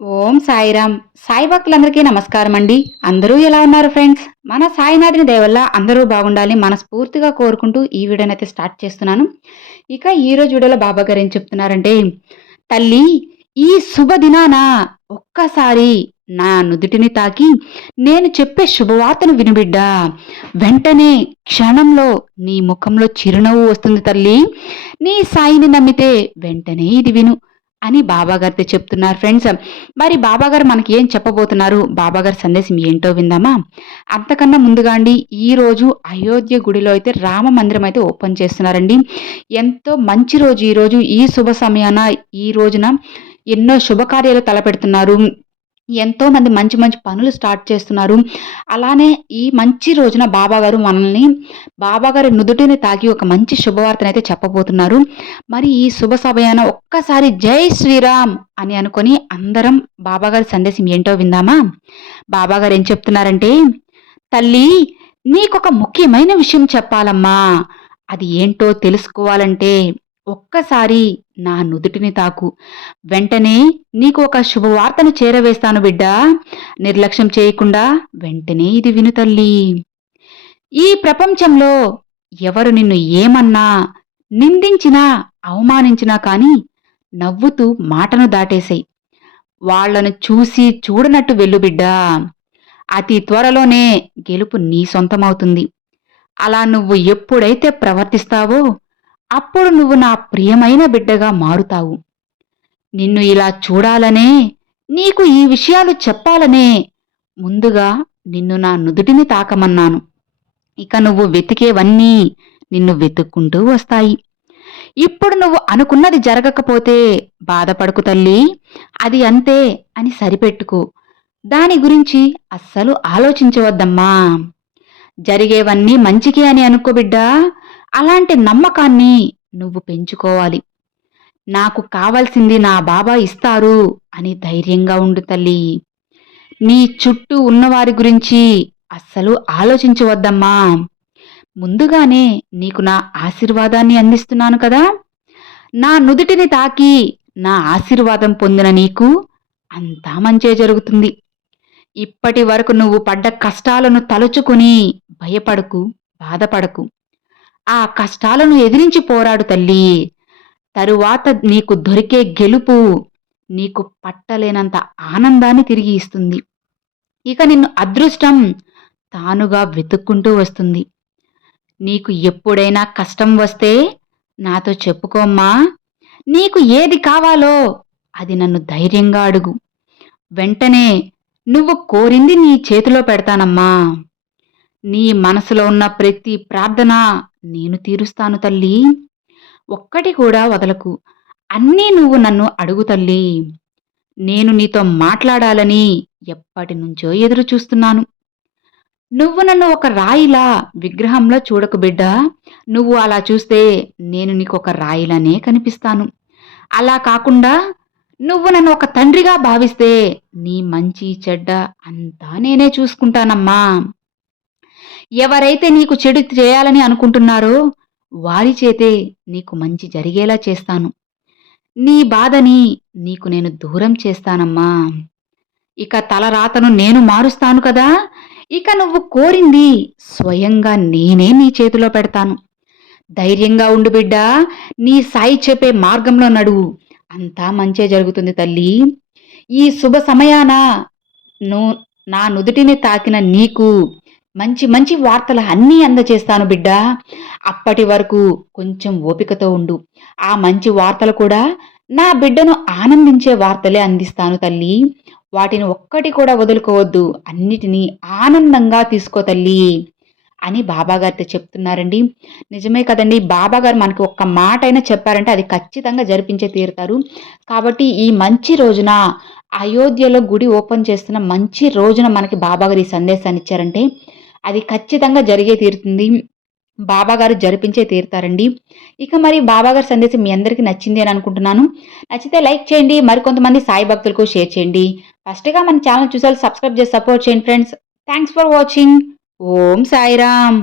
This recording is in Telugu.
ఓం సాయిరామ్. సాయి భక్తులందరికీ నమస్కారం అండి. అందరూ ఎలా ఉన్నారు ఫ్రెండ్స్? మన సాయినాథుని దయవల్ల అందరూ బాగుండాలి మనస్ఫూర్తిగా కోరుకుంటూ ఈ వీడియోని అయితే స్టార్ట్ చేస్తున్నాను. ఇక ఈ రోజు వీడియోలో బాబా గారు ఏం చెప్తున్నారంటే తల్లి ఈ శుభదినాన ఒక్కసారి నా నుదుటిని తాకి నేను చెప్పే శుభవార్తను వినిబిడ్డా వెంటనే క్షణంలో నీ ముఖంలో చిరునవ్వు వస్తుంది తల్లి. నీ సాయిని నమ్మితే వెంటనే ఇది విను. అని బాబాగారితో చెప్తున్నారు ఫ్రెండ్స్. మరి బాబాగారు మనకి ఏం చెప్పబోతున్నారు? బాబాగారి సందేశం ఏంటో విందామా? అంతకన్నా ముందుగా అండి ఈ రోజు అయోధ్య గుడిలో అయితే రామ మందిరం అయితే ఓపెన్ చేస్తున్నారండి. ఎంతో మంచి రోజు ఈరోజు ఈ శుభ సమయాన ఈ రోజున ఎన్నో శుభకార్యాలు తలపెడుతున్నారు. ఎంతో మంది మంచి మంచి పనులు స్టార్ట్ చేస్తున్నారు. అలానే ఈ మంచి రోజున బాబా గారు మనల్ని బాబా గారి నుదుటిని తాకి ఒక మంచి శుభవార్తను అయితే చెప్పబోతున్నారు. మరి ఈ శుభ సమయాన ఒక్కసారి జై శ్రీరామ్ అని అనుకొని అందరం బాబా గారి సందేశం ఏంటో విందామా? బాబా గారు ఏం చెప్తున్నారంటే తల్లి నీకొక ముఖ్యమైన విషయం చెప్పాలమ్మా. అది ఏంటో తెలుసుకోవాలంటే ఒక్కసారి నా నుదుటిని తాకు. వెంటనే నీకు ఒక శుభవార్తను చేరవేస్తాను బిడ్డా. నిర్లక్ష్యం చేయకుండా వెంటనే ఇది విను తల్లి. ఈ ప్రపంచంలో ఎవరు నిన్ను ఏమన్నా నిందించినా అవమానించినా కానీ నవ్వుతూ మాటను దాటేశాయి వాళ్ళను చూసి చూడనట్టు వెళ్ళు బిడ్డా. అతి త్వరలోనే గెలుపు నీ సొంతమవుతుంది. అలా నువ్వు ఎప్పుడైతే ప్రవర్తిస్తావో అప్పుడు నువ్వు నా ప్రియమైన బిడ్డగా మారుతావు. నిన్ను ఇలా చూడాలనే నీకు ఈ విషయాలు చెప్పాలనే ముందుగా నిన్ను నా నుదుటిని తాకమన్నాను. ఇక నువ్వు వెతికేవన్నీ నిన్ను వెతుక్కుంటూ వస్తాయి. ఇప్పుడు నువ్వు అనుకున్నది జరగకపోతే బాధపడుకు తల్లి. అది అంతే అని సరిపెట్టుకో. దాని గురించి అస్సలు ఆలోచించవద్దమ్మా. జరిగేవన్నీ మంచికే అని అనుకోబిడ్డా అలాంటి నమ్మకాన్ని నువ్వు పెంచుకోవాలి. నాకు కావలసింది నా బాబా ఇస్తారు అని ధైర్యంగా ఉండు తల్లి. నీ చుట్టూ ఉన్నవారి గురించి అస్సలు ఆలోచించవద్దమ్మా. ముందుగానే నీకు నా ఆశీర్వాదాన్ని అందిస్తున్నాను కదా. నా నుదుటిని తాకి నా ఆశీర్వాదం పొందిన నీకు అంతా మంచే జరుగుతుంది. ఇప్పటి వరకు నువ్వు పడ్డ కష్టాలను తలుచుకుని భయపడకు బాధపడకు. ఆ కష్టాలను ఎదిరించి పోరాడు తల్లి. తరువాత నీకు దొరికే గెలుపు నీకు పట్టలేనంత ఆనందాన్ని తిరిగి ఇస్తుంది. ఇక నిన్ను అదృష్టం తానుగా వెతుక్కుంటూ వస్తుంది. నీకు ఎప్పుడైనా కష్టం వస్తే నాతో చెప్పుకోమ్మా నీకు ఏది కావాలో అది నన్ను ధైర్యంగా అడుగు. వెంటనే నువ్వు కోరింది నీ చేతిలో పెడతానమ్మా. నీ మనసులో ఉన్న ప్రతి ప్రార్థన నేను తీరుస్తాను తల్లి. ఒక్కటి కూడా వదలకు. అన్నీ నువ్వు నన్ను అడుగు తల్లి. నేను నీతో మాట్లాడాలని ఎప్పటి నుంచో ఎదురు చూస్తున్నాను. నువ్వు నన్ను ఒక రాయిలా విగ్రహంలో చూడకు బిడ్డ. నువ్వు అలా చూస్తే నేను నీకు ఒక రాయిలానే కనిపిస్తాను. అలా కాకుండా నువ్వు నన్ను ఒక తండ్రిగా భావిస్తే నీ మంచి చెడ్డ అంతా నేనే చూసుకుంటానమ్మా. ఎవరైతే నీకు చెడు చేయాలని అనుకుంటున్నారో వారి చేతే నీకు మంచి జరిగేలా చేస్తాను. నీ బాధని నీకు నేను దూరం చేస్తానమ్మా. ఇక తలరాతను నేను మారుస్తాను కదా? ఇక నువ్వు కోరింది స్వయంగా నేనే నీ చేతిలో పెడతాను. ధైర్యంగా ఉండు బిడ్డా నీ సాయి చెప్పే మార్గంలో నడువు. అంతా మంచే జరుగుతుంది తల్లి. ఈ శుభ సమయాన నువ్వు నా నుదుటిని తాకిన నీకు మంచి మంచి వార్తలు అన్నీ అందజేస్తాను బిడ్డ. అప్పటి వరకు కొంచెం ఓపికతో ఉండు. ఆ మంచి వార్తలు కూడా నా బిడ్డను ఆనందించే వార్తలే అందిస్తాను తల్లి. వాటిని ఒక్కటి కూడా వదులుకోవద్దు. అన్నిటినీ ఆనందంగా తీసుకో తల్లి అని బాబాగారితో చెప్తున్నారండి. నిజమే కదండి. బాబాగారు మనకి ఒక్క మాట అయినా చెప్పారంటే అది ఖచ్చితంగా జరిపించే తీరుతారు. కాబట్టి ఈ మంచి రోజున అయోధ్యలో గుడి ఓపెన్ చేస్తున్న మంచి రోజున మనకి బాబాగారు ఈ సందేశాన్ని ఇచ్చారంటే అది ఖచ్చితంగా జరిగే తీరుతుంది. బాబాగారు జరిపించే తీరుతారండి. ఇక మరి బాబాగారి సందేశం మీ అందరికీ నచ్చింది అని అనుకుంటున్నాను. నచ్చితే లైక్ చేయండి మరికొంతమంది సాయి భక్తులకు షేర్ చేయండి. ఫస్ట్గా మన ఛానల్ చూసారు సబ్స్క్రైబ్ చేసి సపోర్ట్ చేయండి friends. Thanks for watching Om Sairam.